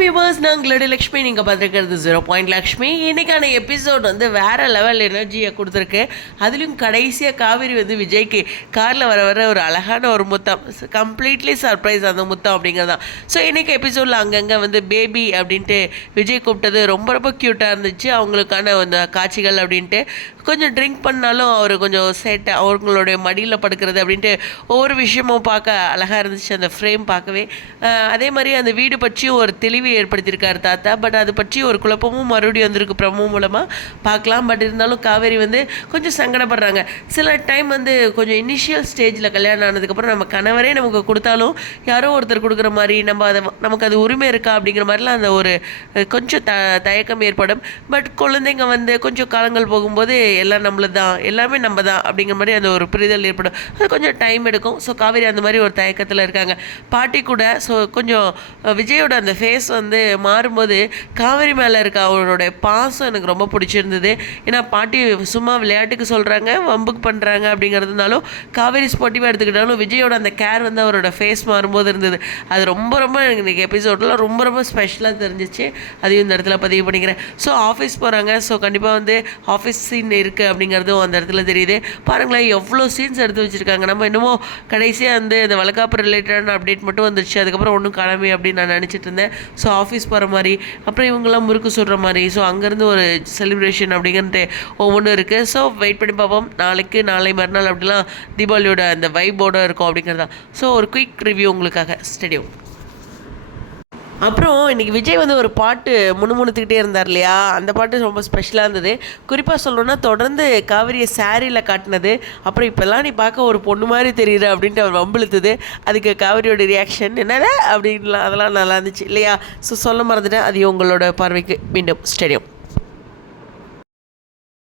Viewers நான் உங்களுடைய லக்ஷ்மி நீங்கள் பார்த்துருக்கிறது ஜீரோ பாயிண்ட் லக்ஷ்மி. இன்னைக்கான எபிசோட் வந்து வேறு லெவல் எனர்ஜியை கொடுத்துருக்கு. அதுலேயும் கடைசியாக காவேரி வந்து விஜய்க்கு காரில் வர வர ஒரு அழகான ஒரு முத்தம். கம்ப்ளீட்லி சர்ப்ரைஸ் அந்த முத்தம் அப்படிங்கிறது தான் ஸோ இன்றைக்கி எபிசோடில் அங்கங்கே வந்து பேபி அப்படின்ட்டு விஜய் கூப்பிட்டது ரொம்ப ரொம்ப க்யூட்டாக இருந்துச்சு. அவங்களுக்கான அந்த காட்சிகள் அப்படின்ட்டு கொஞ்சம் ட்ரிங்க் பண்ணாலும் அவர் கொஞ்சம் சேட்டை அவங்களுடைய மடியில் படுக்கிறது அப்படின்ட்டு ஒவ்வொரு விஷயமும் பார்க்க அழகாக இருந்துச்சு. அந்த ஃப்ரேம் பார்க்கவே. அதே மாதிரி அந்த வீடு பற்றியும் ஒரு தெளிவு ஏற்படுத்தியிருக்காரு தாத்தா. பட் அது பற்றி ஒரு குழப்பமும் மறுபடியும் வந்திருக்கு பிரமோ மூலமாக பார்க்கலாம். பட் இருந்தாலும் காவேரி வந்து கொஞ்சம் சங்கடப்படுறாங்க. சில டைம் வந்து கொஞ்சம் இனிஷியல் ஸ்டேஜில் கல்யாணம் ஆனதுக்கப்புறம் நம்ம கணவரே நமக்கு கொடுத்தாலும் யாரோ ஒருத்தர் கொடுக்குற மாதிரி நம்ம அதை நமக்கு அது உரிமை இருக்கா அப்படிங்கிற மாதிரிலாம் அந்த ஒரு கொஞ்சம் த தயக்கம் ஏற்படும். பட் குழந்தைங்க வந்து கொஞ்சம் காலங்கள் போகும்போது எல்லாம் நம்மளது தான் எல்லாமே நம்ம தான் அப்படிங்கிற மாதிரி அந்த ஒரு புரிதல் ஏற்படும். அது கொஞ்சம் டைம் எடுக்கும். ஸோ காவேரி அந்த மாதிரி ஒரு தயக்கத்தில் இருக்காங்க. பாட்டி கூட ஸோ கொஞ்சம் விஜயோட அந்த ஃபேஸ் வந்து மாறும்போது காவேரி மேலே இருக்க அவரோட பாசம் எனக்கு ரொம்ப பிடிச்சிருந்தது. ஏன்னா பாட்டி சும்மா விளையாட்டுக்கு சொல்கிறாங்க வம்புக்கு பண்ணுறாங்க அப்படிங்கிறதுனாலும் காவேரி ஸ்போர்ட்டிவாக எடுத்துக்கிட்டாலும் விஜயோட அந்த கேர் வந்து அவரோட ஃபேஸ் மாறும்போது இருந்தது. அது ரொம்ப ரொம்ப எனக்கு இன்றைக்கி எபிசோடில் ரொம்ப ரொம்ப ஸ்பெஷலாக தெரிஞ்சிச்சு. அதையும் இந்த இடத்துல பதிவு பண்ணிக்கிறேன். ஸோ ஆஃபீஸ் போகிறாங்க ஸோ கண்டிப்பாக வந்து ஆஃபீஸ் சீன் இருக்குது அப்படிங்கிறதும் அந்த இடத்துல தெரியுது. பாருங்களேன் எவ்வளோ சீன்ஸ் எடுத்து வச்சுருக்காங்க. நம்ம என்னமோ கடைசியாக வந்து இந்த வழக்காப்பு ரிலேட்டடான அப்டேட் மட்டும் வந்துருச்சு. அதுக்கப்புறம் ஒன்றும் கிளம்பி அப்படின்னு நான் நினச்சிட்டு இருந்தேன். ஸோ ஸோ ஆஃபீஸ் போகிற மாதிரி அப்புறம் இவங்கெல்லாம் முறுக்கு சுடுற மாதிரி. ஸோ அங்கேருந்து ஒரு செலிப்ரேஷன் அப்படிங்கிறது ஒவ்வொன்றும் இருக்குது ஸோ வெயிட் பண்ணி பார்ப்போம். நாளைக்கு நாளை மறுநாள் அப்படிலாம் தீபாவளியோட அந்த வைபோட இருக்கும் அப்படிங்கிறதான் ஸோ ஒரு குயிக் ரிவ்யூ உங்களுக்காக. ஸ்டெடியோ அப்புறம் இன்னைக்கு விஜய் வந்து ஒரு பாட்டு முணுமுணுத்துக்கிட்டே இருந்தார் இல்லையா? அந்த பாட்டு ரொம்ப ஸ்பெஷலாக இருந்தது. குறிப்பாக சொல்லணும்னா தொடர்ந்து காவிரியை சாரியில் காட்டினது. அப்புறம் இப்போல்லாம் நீ பார்க்க ஒரு பொண்ணு மாதிரி தெரியுற அப்படின்ட்டு அவர் வம்பிழுத்துது. அதுக்கு காவிரியோட ரியாக்ஷன் என்னடா? அப்படின்லாம் அதெல்லாம் நல்லா இருந்துச்சு இல்லையா? ஸோ சொல்ல மறந்துட்டேன். அது உங்களோட பார்வைக்கு மீண்டும் ஸ்டேடியம்